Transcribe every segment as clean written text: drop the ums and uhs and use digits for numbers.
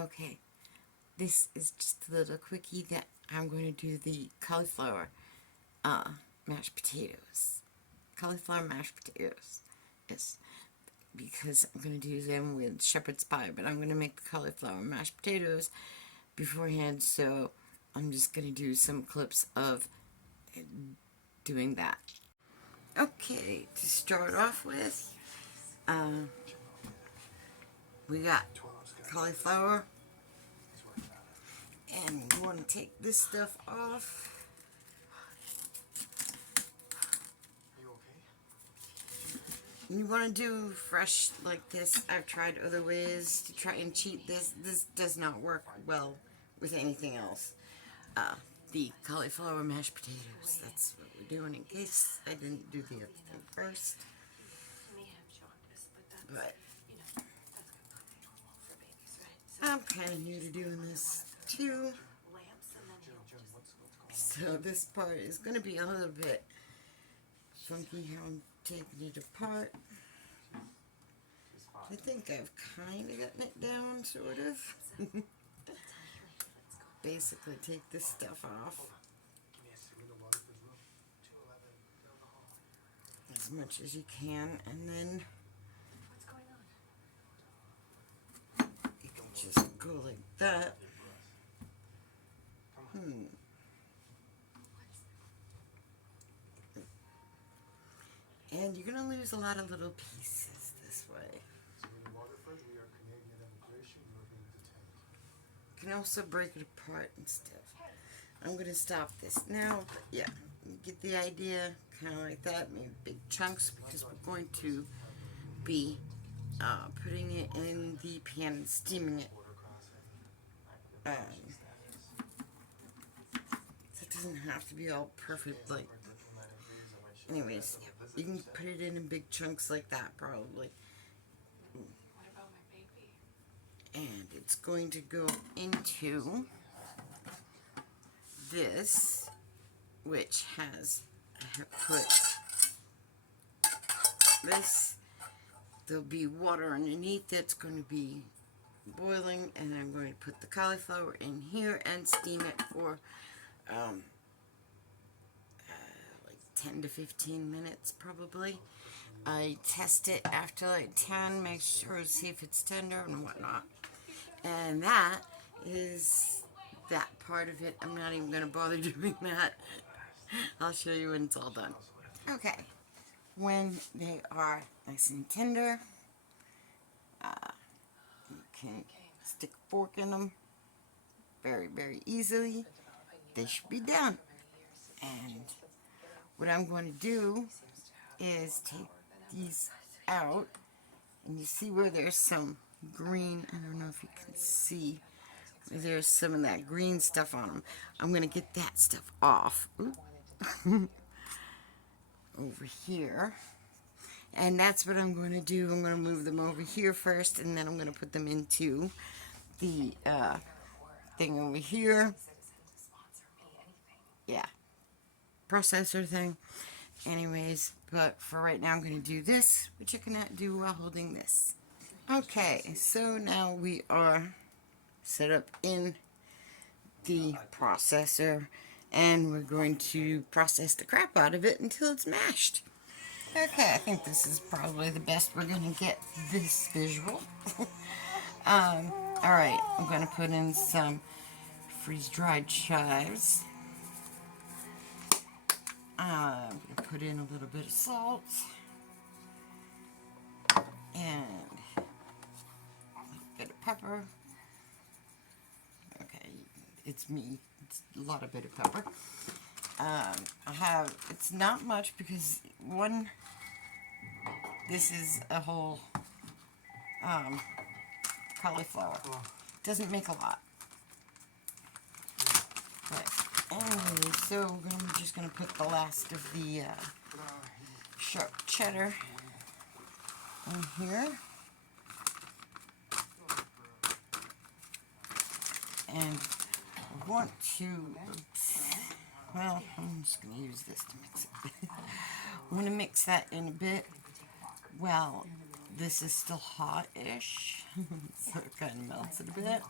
Okay, this is just a little quickie that I'm going to do the cauliflower mashed potatoes. Cauliflower mashed potatoes. Yes, because I'm going to do them with shepherd's pie, but I'm going to make the cauliflower mashed potatoes beforehand, so I'm just going to do some clips of doing that. Okay, to start off with, we got cauliflower, and we want to take this stuff off. You want to do fresh like this. I've tried other ways to try and cheat this. This does not work well with anything else. The cauliflower mashed potatoes. That's what we're doing in case I didn't do the other thing first. But I'm kind of new to doing this too. So this part is going to be a little bit funky how I'm taking it apart. I think I've kind of gotten it down, sort of. Basically, take this stuff off as much as you can, and then you can just go like that. And you're going to lose a lot of little pieces this way. You can also break it apart and stuff. I'm going to stop this now, but yeah, you get the idea, kind of like that, maybe big chunks, because we're going to be putting it in the pan and steaming it. So it doesn't have to be all perfect, like, anyways, you can put it in big chunks like that, probably. And it's going to go into this, which has, I have put this, there'll be water underneath that's going to be boiling, and I'm going to put the cauliflower in here and steam it for like 10 to 15 minutes probably. I test it after like 10, make sure, see if it's tender and whatnot. And that is that part of it. I'm not even going to bother doing that. I'll show you when it's all done. Okay, when they are nice and tender, you can stick a fork in them very, very easily. They should be done. And what I'm going to do is take these out, and you see where there's some green, I don't know if you can see, there's some of that green stuff on them. I'm going to get that stuff off over here, and that's what I'm going to do. I'm going to move them over here first, and then I'm going to put them into the thing over here. Yeah, processor thing. Anyways, but for right now I'm going to do this, which I cannot do while holding this. Okay, so now we are set up in the processor, and we're going to process the crap out of it until it's mashed. Okay, I think this is probably the best we're going to get this visual. Alright, I'm going to put in some freeze-dried chives. I'm going to put in a little bit of salt and a little bit of pepper. Okay, it's me. It's a lot of bit of pepper. It's not much because this is a whole cauliflower. It doesn't make a lot. But anyway, so I'm just going to put the last of the sharp cheddar in here. And I want to, well, I'm just going to use this to mix it. I'm going to mix that in a bit while this is still hot-ish, so it kind of melts it a bit.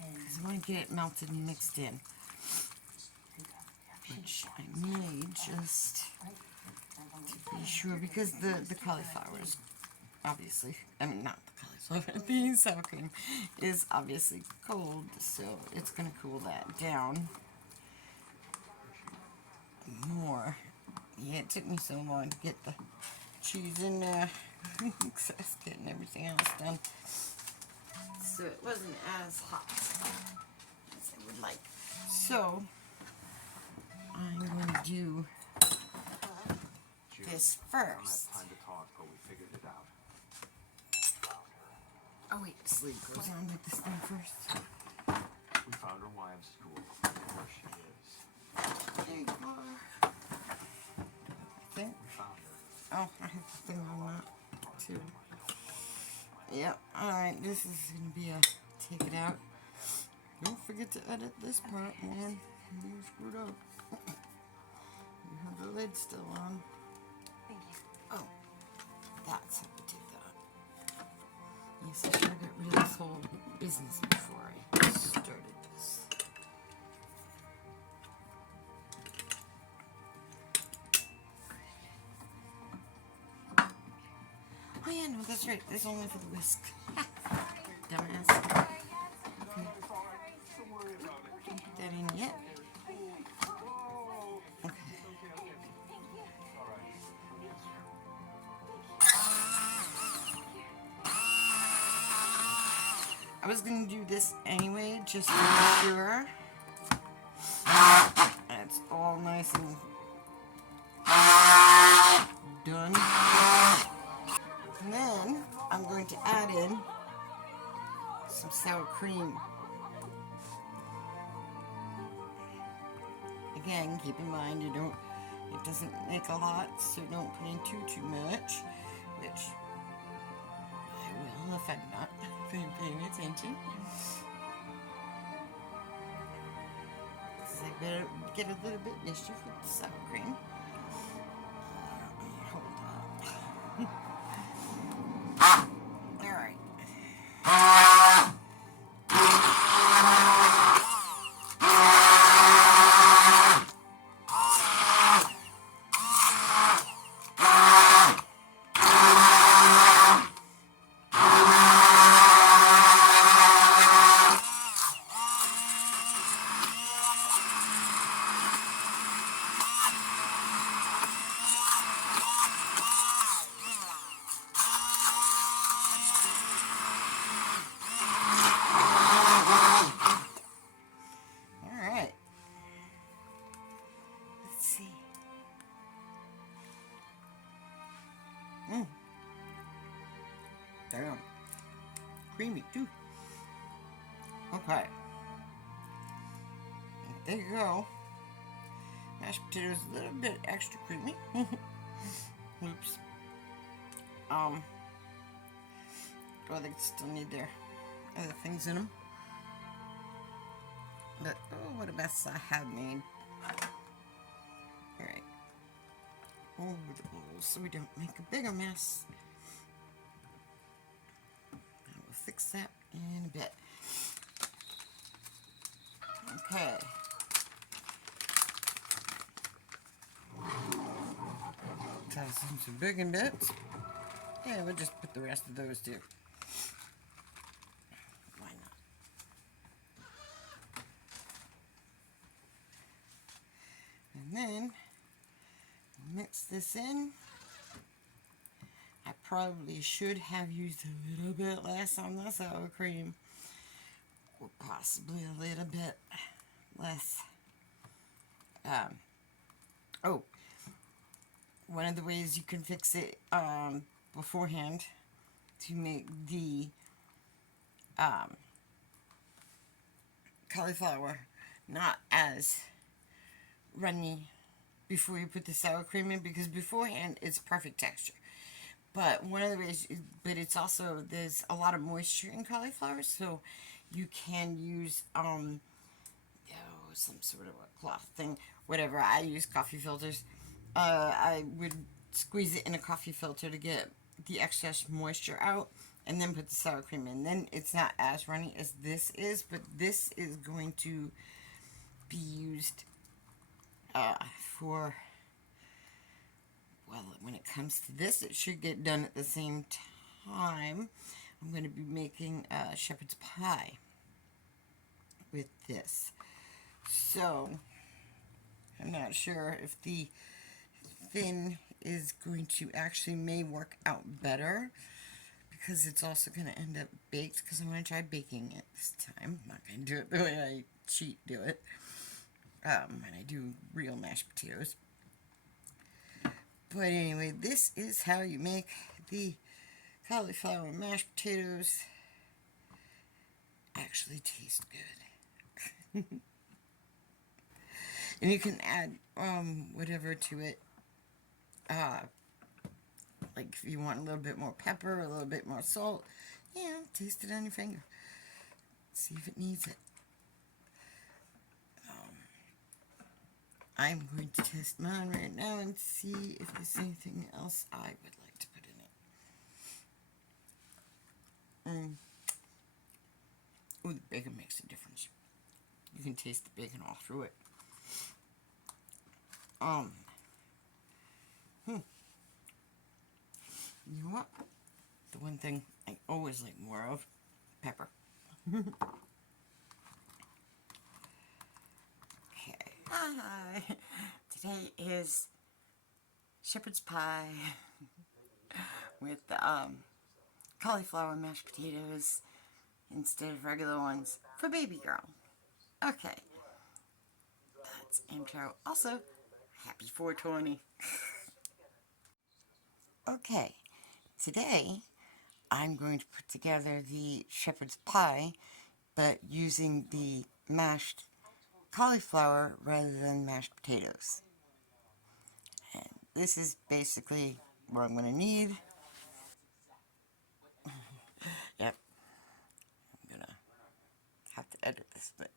Because I want to get it melted and mixed in. Which I may just to be sure, because the cauliflower is obviously, I mean not the cauliflower, the sour cream is obviously cold, so it's going to cool that down more. Yeah, it took me so long to get the cheese in there, because I was getting everything else done. So it wasn't as hot as I would like. So I'm going to do this first. Oh wait, sleep goes on with this thing first. We found her wives' school. Where she is. There you are. I think. We found her. Oh, I have the thing on that too. Yep. Alright, this is going to be a take it out. Don't forget to edit this part, man. You screwed up. You have the lid still on. Thank you. Oh, that's how we take that. Yes, I should have got rid of this whole business before I started this. Oh yeah, no, that's right. This is only for the whisk. Dumbass. Okay. Don't put that in yet. Okay. I was gonna do this anyway, just to be sure. It's all nice and done. And then I'm going to add in some sour cream. Again, keep in mind it doesn't make a lot, so don't put in too much, which I will if I'm not paying attention. So I better get a little bit mischief with the sour cream. Hold on. Alright. Damn. Creamy, too. Okay. There you go. Mashed potatoes a little bit extra creamy. Oops. Well, they still need their other things in them. But, oh, what a mess I have made. Alright. Over the bowls so we don't make a bigger mess. I will fix that in a bit. Okay. Toss in some bacon bits. Yeah, we'll just put the rest of those too. Why not? And then mix this in. I probably should have used a little bit less on the sour cream, or possibly a little bit less. Oh, one of the ways you can fix it beforehand to make the cauliflower not as runny before you put the sour cream in, because beforehand it's perfect texture. But one of the ways, but it's also, there's a lot of moisture in cauliflower, so you can use some sort of a cloth thing, whatever. I use coffee filters. I would squeeze it in a coffee filter to get the excess moisture out, and then put the sour cream in. Then it's not as runny as this is, but this is going to be used for, well, when it comes to this, it should get done at the same time. I'm going to be making shepherd's pie with this. So, I'm not sure if the thin is going to actually may work out better, because it's also going to end up baked, because I'm going to try baking it this time. I'm not going to do it the way I cheat do it when I do real mashed potatoes. But anyway, this is how you make the cauliflower mashed potatoes actually taste good. And you can add whatever to it. Like if you want a little bit more pepper, a little bit more salt, yeah, taste it on your finger. See if it needs it. I'm going to test mine right now and see if there's anything else I would like to put in it. Ooh, the bacon makes a difference. You can taste the bacon all through it. You know what? The one thing I always like more of, pepper. Okay. Hi. Today is shepherd's pie with cauliflower mashed potatoes instead of regular ones for baby girl. Okay. That's intro. Also, happy 420. Okay. Today, I'm going to put together the shepherd's pie, but using the mashed cauliflower rather than mashed potatoes. And this is basically what I'm going to need. Yep. I'm going to have to edit this, but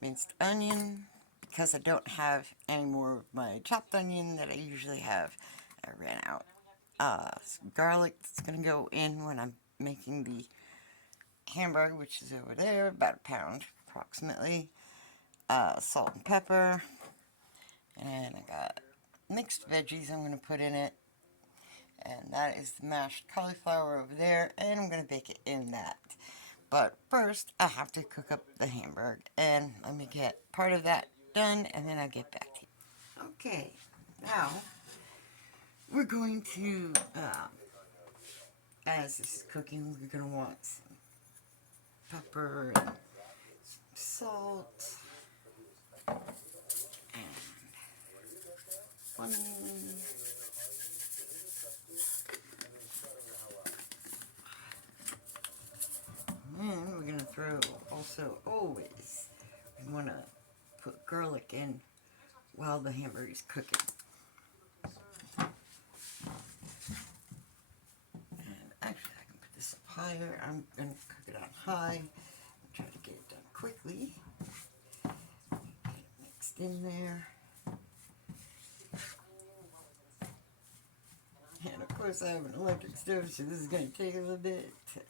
minced onion, because I don't have any more of my chopped onion that I usually have. I ran out. Some garlic that's going to go in when I'm making the hamburger, which is over there, about a pound approximately. Salt and pepper. And I got mixed veggies I'm going to put in it. And that is the mashed cauliflower over there. And I'm going to bake it in that. But first, I have to cook up the hamburger. And let me get part of that done, and then I'll get back to you. Okay, now we're going to, as this is cooking, we're going to want some pepper and some salt and onion. And we're going to throw also, always, we want to put garlic in while the hamburger is cooking. And actually, I can put this up higher. I'm going to cook it on high and try to get it done quickly. Get it mixed in there. And of course, I have an electric stove, so this is going to take a little bit to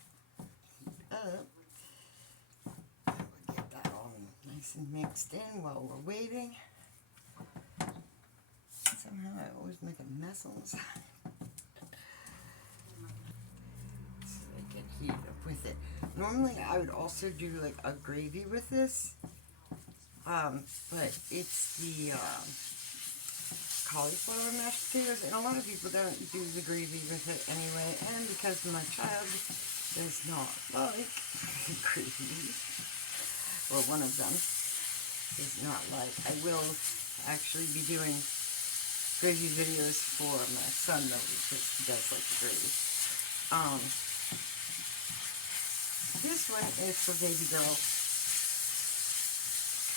heat up. We'll get that all nice and mixed in while we're waiting. Somehow I always make a mess on the side. So I get heated up with it. Normally I would also do like a gravy with this. But it's the cauliflower mashed potatoes, and a lot of people don't do the gravy with it anyway, and because my child does not like gravy, or one of them does not like, I will actually be doing gravy videos for my son though, because he does like the gravy. This one is for baby girl,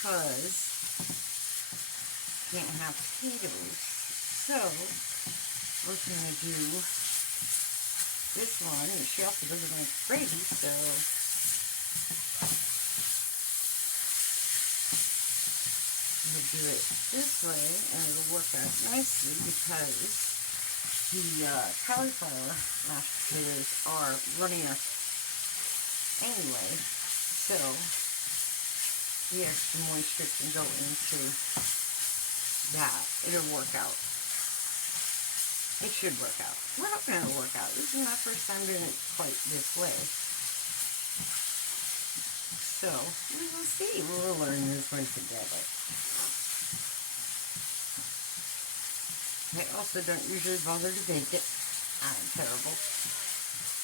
because can't have potatoes, so we're going to do this one, and she also doesn't like gravy, so he'll do it this way and it'll work out nicely because the cauliflower mashed potatoes are running us anyway, so the extra moisture can go into that. It'll work out. It should work out. We're hoping it'll work out. This is my first time doing it quite this way. So, we will see. We'll learn this one together. I also don't usually bother to bake it. I'm terrible.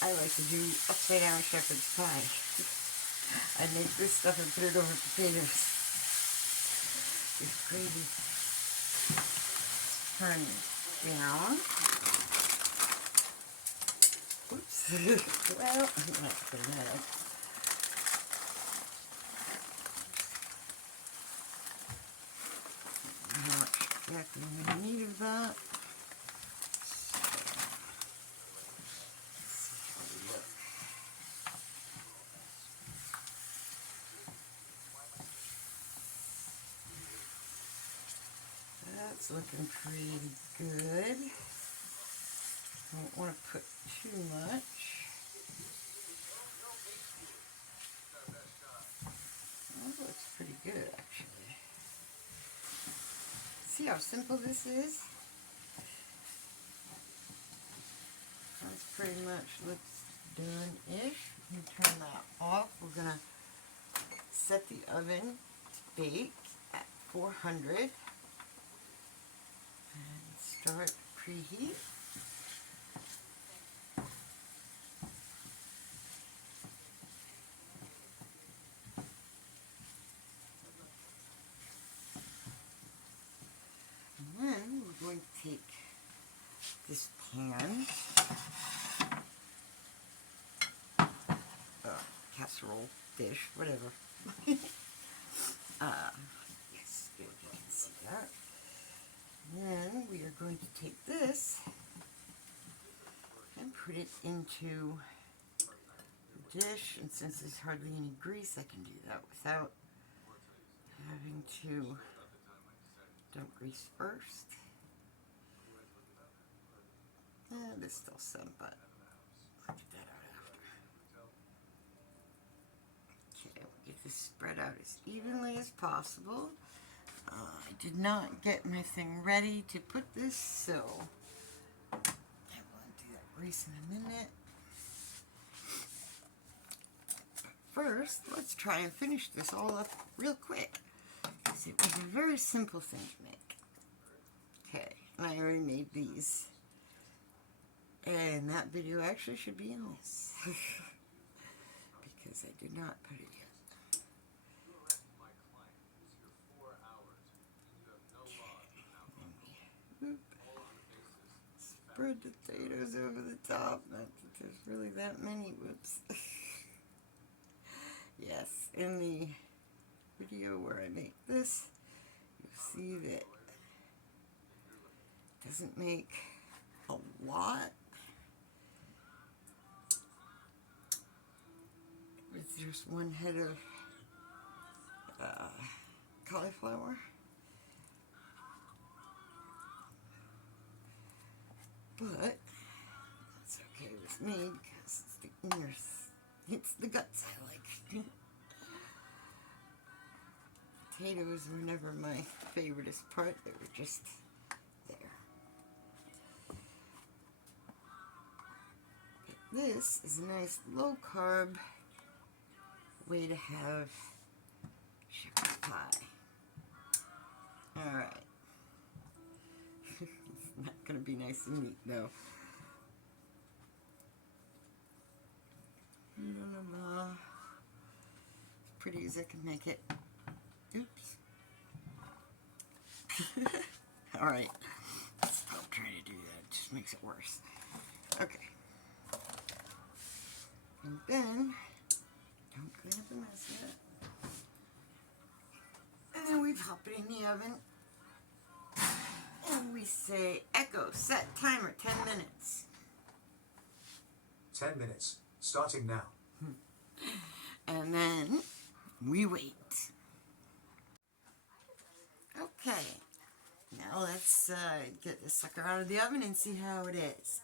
I like to do upside down shepherd's pie. I make this stuff and put it over potatoes. It's crazy. Turn down. Oops. Well, I'm not putting that up. How much exactly I'm going to need of that. That's looking pretty good. Don't want to put too much. That looks pretty good, actually. See how simple this is? That's pretty much looks done-ish. You turn that off. We're going to set the oven to bake at 400 and start preheat. And then we're going to take this pan, casserole, dish, whatever. Yes, good, you can see that. And then we are going to take this and put it into the dish, and since there's hardly any grease, I can do that without having to dump grease first. There's still some, but I'll get that out after. Okay, we'll get this spread out as evenly as possible. I did not get my thing ready to put this, so I will do that grease in a minute. First, let's try and finish this all up real quick, because it was a very simple thing to make. Okay, and I already made these. And that video actually should be in this. Because I did not put it yet. Okay. Spread the potatoes over the top. Not that there's really that many. Whoops. Yes, in the video where I make this, you'll see that it doesn't make a lot. It's just one head of cauliflower. But that's okay with me because it's the inners, it's the guts I like. Potatoes were never my favoriteest part, they were just there. But this is a nice low carb way to have shepherd's pie. Alright. It's not going to be nice and neat though. As pretty as I can make it. Oops. Alright. Stop trying to do that. It just makes it worse. Okay. And then, don't clean up the mess yet. And then we pop it in the oven. And we say, echo, set timer, 10 minutes. 10 minutes, starting now. And then we wait. Okay, now let's get this sucker out of the oven and see how it is.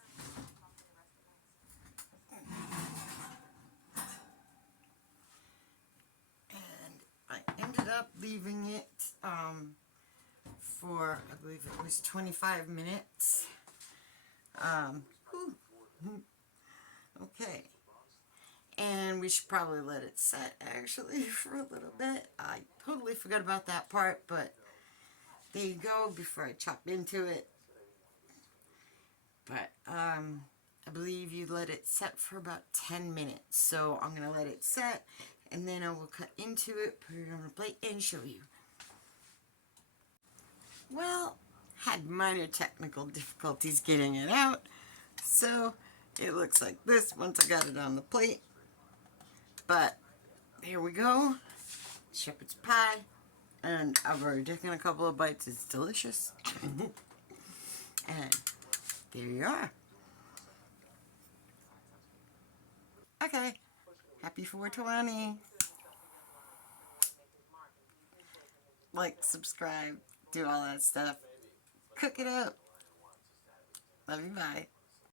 And I ended up leaving it for, I believe it was 25 minutes. Okay. And we should probably let it set actually for a little bit. I totally forgot about that part, but there you go before I chop into it. But I believe you let it set for about 10 minutes. So I'm going to let it set and then I will cut into it, put it on a plate and show you. Well, had minor technical difficulties getting it out. So it looks like this once I got it on the plate. But here we go. Shepherd's pie. And I've already taken a couple of bites. It's delicious. And there you are. Okay. Happy 420. Like, subscribe, do all that stuff. Cook it up. Love you, bye.